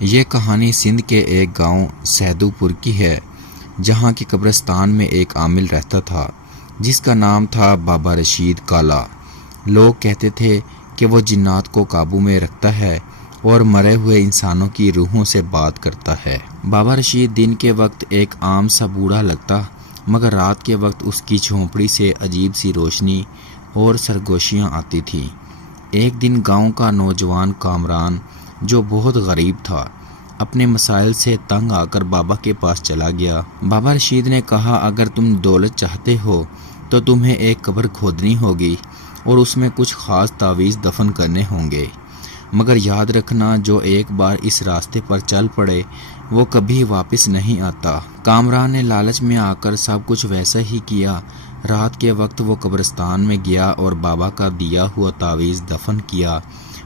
یہ کہانی سندھ کے ایک گاؤں سیدو پور کی ہے، جہاں کی قبرستان میں ایک عامل رہتا تھا جس کا نام تھا بابا رشید کالا۔ لوگ کہتے تھے کہ وہ جنات کو قابو میں رکھتا ہے اور مرے ہوئے انسانوں کی روحوں سے بات کرتا ہے۔ بابا رشید دن کے وقت ایک عام سا بوڑھا لگتا، مگر رات کے وقت اس کی جھونپڑی سے عجیب سی روشنی اور سرگوشیاں آتی تھیں۔ ایک دن گاؤں کا نوجوان کامران، جو بہت غریب تھا، اپنے مسائل سے تنگ آ کر بابا کے پاس چلا گیا۔ بابا رشید نے کہا، اگر تم دولت چاہتے ہو تو تمہیں ایک قبر کھودنی ہوگی اور اس میں کچھ خاص تعویذ دفن کرنے ہوں گے، مگر یاد رکھنا جو ایک بار اس راستے پر چل پڑے وہ کبھی واپس نہیں آتا۔ کامران نے لالچ میں آ کر سب کچھ ویسا ہی کیا۔ رات کے وقت وہ قبرستان میں گیا اور بابا کا دیا ہوا تعویذ دفن کیا،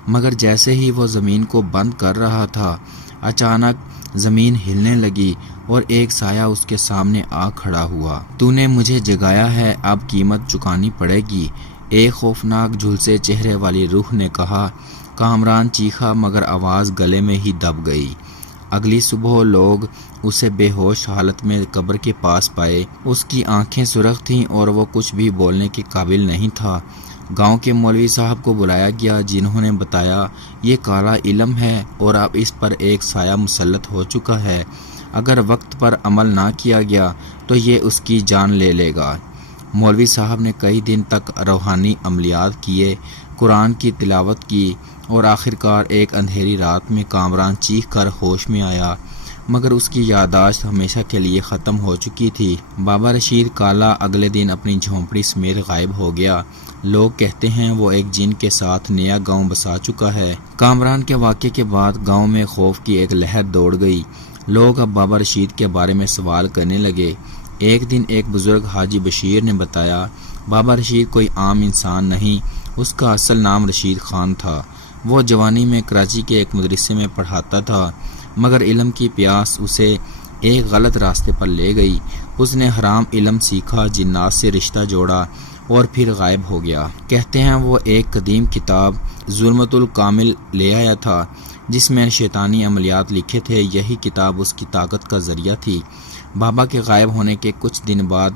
مگر جیسے ہی وہ زمین کو بند کر رہا تھا، اچانک زمین ہلنے لگی اور ایک سایہ اس کے سامنے آ کھڑا ہوا۔ تو نے مجھے جگایا ہے، اب قیمت چکانی پڑے گی، ایک خوفناک جھلسے چہرے والی روح نے کہا۔ کامران چیخا مگر آواز گلے میں ہی دب گئی۔ اگلی صبح لوگ اسے بے ہوش حالت میں قبر کے پاس پائے۔ اس کی آنکھیں سرخ تھیں اور وہ کچھ بھی بولنے کے قابل نہیں تھا۔ گاؤں کے مولوی صاحب کو بلایا گیا، جنہوں نے بتایا، یہ کالا علم ہے اور اب اس پر ایک سایہ مسلط ہو چکا ہے، اگر وقت پر عمل نہ کیا گیا تو یہ اس کی جان لے لے گا۔ مولوی صاحب نے کئی دن تک روحانی عملیات کیے، قرآن کی تلاوت کی اور آخرکار ایک اندھیری رات میں کامران چیخ کر ہوش میں آیا، مگر اس کی یادداشت ہمیشہ کے لیے ختم ہو چکی تھی۔ بابا رشید کالا اگلے دن اپنی جھونپڑی سمیت غائب ہو گیا۔ لوگ کہتے ہیں وہ ایک جن کے ساتھ نیا گاؤں بسا چکا ہے۔ کامران کے واقعے کے بعد گاؤں میں خوف کی ایک لہر دوڑ گئی۔ لوگ اب بابا رشید کے بارے میں سوال کرنے لگے۔ ایک دن ایک بزرگ حاجی بشیر نے بتایا، بابا رشید کوئی عام انسان نہیں، اس کا اصل نام رشید خان تھا۔ وہ جوانی میں کراچی کے ایک مدرسے میں پڑھاتا تھا، مگر علم کی پیاس اسے ایک غلط راستے پر لے گئی۔ اس نے حرام علم سیکھا، جنات سے رشتہ جوڑا اور پھر غائب ہو گیا۔ کہتے ہیں وہ ایک قدیم کتاب ظلمت الکامل لے آیا تھا، جس میں شیطانی عملیات لکھے تھے۔ یہی کتاب اس کی طاقت کا ذریعہ تھی۔ بابا کے غائب ہونے کے کچھ دن بعد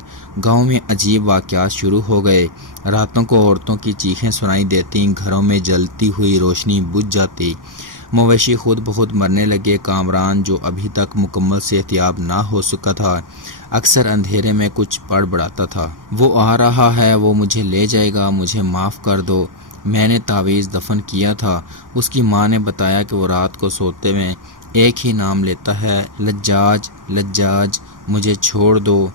گاؤں میں عجیب واقعات شروع ہو گئے۔ راتوں کو عورتوں کی چیخیں سنائی دیتی، گھروں میں جلتی ہوئی روشنی بجھ جاتی، مویشی خود بخود مرنے لگے۔ کامران، جو ابھی تک مکمل صحتیاب نہ ہو سکا تھا، اکثر اندھیرے میں کچھ بڑبڑاتا تھا، وہ آ رہا ہے، وہ مجھے لے جائے گا، مجھے معاف کر دو، میں نے تعویذ دفن کیا تھا۔ اس کی ماں نے بتایا کہ وہ رات کو سوتے میں ایک ہی نام لیتا ہے، لجاج لجاج، مجھے چھوڑ دو۔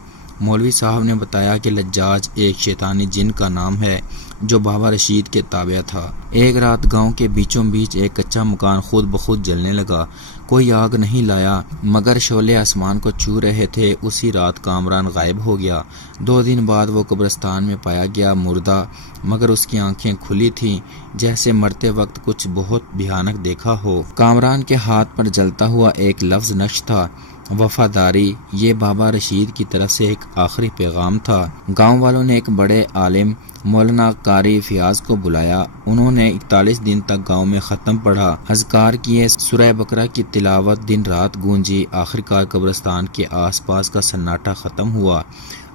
مولوی صاحب نے بتایا کہ لجاج ایک شیطانی جن کا نام ہے جو بابا رشید کے تابع تھا۔ ایک رات گاؤں کے بیچوں بیچ ایک کچا مکان خود بخود جلنے لگا۔ کوئی آگ نہیں لایا، مگر شعلے آسمان کو چھو رہے تھے۔ اسی رات کامران غائب ہو گیا۔ 2 دن بعد وہ قبرستان میں پایا گیا، مردہ، مگر اس کی آنکھیں کھلی تھیں، جیسے مرتے وقت کچھ بہت بھیانک دیکھا ہو۔ کامران کے ہاتھ پر جلتا ہوا ایک لفظ نقش تھا، وفاداری۔ یہ بابا رشید کی طرف سے ایک آخری پیغام تھا۔ گاؤں والوں نے ایک بڑے عالم مولانا قاری فیاض کو بلایا۔ انہوں نے 41 دن تک گاؤں میں ختم پڑھا، اذکار کیے، سورہ بقرہ کی تلاوت دن رات گونجی۔ آخرکار قبرستان کے آس پاس کا سناٹا ختم ہوا۔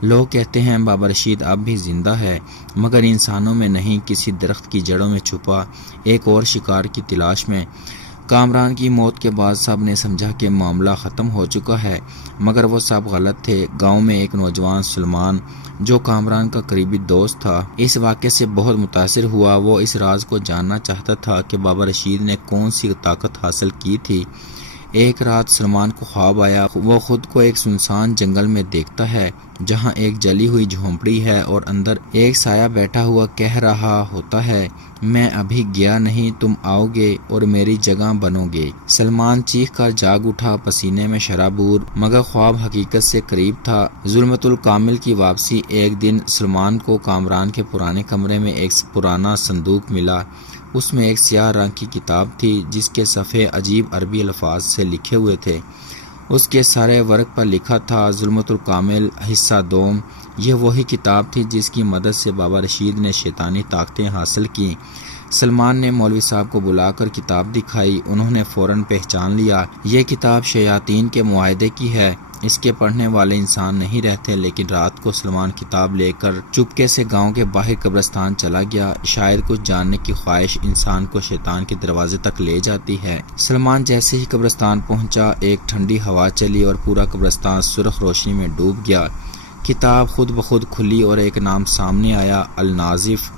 لوگ کہتے ہیں بابا رشید اب بھی زندہ ہے، مگر انسانوں میں نہیں، کسی درخت کی جڑوں میں چھپا ایک اور شکار کی تلاش میں۔ کامران کی موت کے بعد سب نے سمجھا کہ معاملہ ختم ہو چکا ہے، مگر وہ سب غلط تھے۔ گاؤں میں ایک نوجوان سلمان، جو کامران کا قریبی دوست تھا، اس واقعے سے بہت متاثر ہوا۔ وہ اس راز کو جاننا چاہتا تھا کہ بابا رشید نے کون سی طاقت حاصل کی تھی۔ ایک رات سلمان کو خواب آیا، وہ خود کو ایک سنسان جنگل میں دیکھتا ہے، جہاں ایک جلی ہوئی جھونپڑی ہے اور اندر ایک سایہ بیٹھا ہوا کہہ رہا ہوتا ہے، میں ابھی گیا نہیں، تم آؤ گے اور میری جگہ بنو گے۔ سلمان چیخ کر جاگ اٹھا، پسینے میں شرابور، مگر خواب حقیقت سے قریب تھا۔ ظلمت الکامل کی واپسی۔ ایک دن سلمان کو کامران کے پرانے کمرے میں ایک پرانا صندوق ملا۔ اس میں ایک سیاہ رنگ کی کتاب تھی، جس کے صفحے عجیب عربی الفاظ سے لکھے ہوئے تھے۔ اس کے سارے ورق پر لکھا تھا، ظلمت الکامل حصہ دوم۔ یہ وہی کتاب تھی جس کی مدد سے بابا رشید نے شیطانی طاقتیں حاصل کیں۔ سلمان نے مولوی صاحب کو بلا کر کتاب دکھائی۔ انہوں نے فوراً پہچان لیا، یہ کتاب شیاطین کے معاہدے کی ہے، اس کے پڑھنے والے انسان نہیں رہتے۔ لیکن رات کو سلمان کتاب لے کر چپکے سے گاؤں کے باہر قبرستان چلا گیا۔ شاید کچھ جاننے کی خواہش انسان کو شیطان کے دروازے تک لے جاتی ہے۔ سلمان جیسے ہی قبرستان پہنچا، ایک ٹھنڈی ہوا چلی اور پورا قبرستان سرخ روشنی میں ڈوب گیا۔ کتاب خود بخود کھلی اور ایک نام سامنے آیا، الناظف۔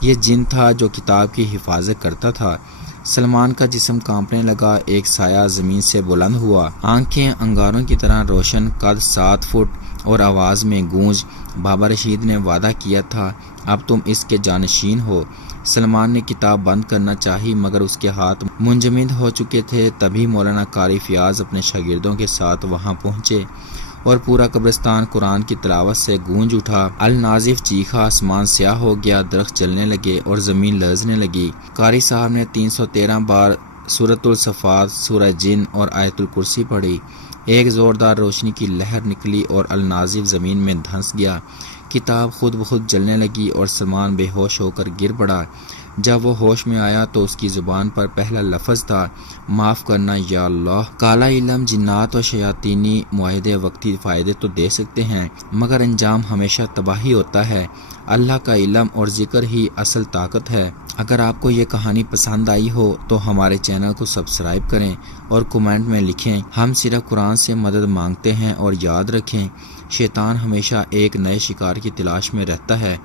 یہ جن تھا جو کتاب کی حفاظت کرتا تھا۔ سلمان کا جسم کانپنے لگا، ایک سایہ زمین سے بلند ہوا، آنکھیں انگاروں کی طرح روشن، قد 7 فٹ اور آواز میں گونج۔ بابا رشید نے وعدہ کیا تھا، اب تم اس کے جانشین ہو۔ سلمان نے کتاب بند کرنا چاہی مگر اس کے ہاتھ منجمد ہو چکے تھے۔ تبھی مولانا قاری فیاض اپنے شاگردوں کے ساتھ وہاں پہنچے اور پورا قبرستان قرآن کی تلاوت سے گونج اٹھا۔ الناظف چیخا، آسمان سیاہ ہو گیا، درخت جلنے لگے اور زمین لرزنے لگی۔ قاری صاحب نے 313 بار سورۃ الصفات، سورہ جن اور آیت الکرسی پڑھی۔ ایک زوردار روشنی کی لہر نکلی اور الناظف زمین میں دھنس گیا۔ کتاب خود بخود جلنے لگی اور سلمان بے ہوش ہو کر گر پڑا۔ جب وہ ہوش میں آیا تو اس کی زبان پر پہلا لفظ تھا، معاف کرنا یا اللہ۔ کالا علم، جنات اور شیاطینی معاہدے وقتی فائدے تو دے سکتے ہیں مگر انجام ہمیشہ تباہی ہوتا ہے۔ اللہ کا علم اور ذکر ہی اصل طاقت ہے۔ اگر آپ کو یہ کہانی پسند آئی ہو تو ہمارے چینل کو سبسکرائب کریں اور کمنٹ میں لکھیں، ہم صرف قرآن سے مدد مانگتے ہیں۔ اور یاد رکھیں، شیطان ہمیشہ ایک نئے شکار کی تلاش میں رہتا ہے۔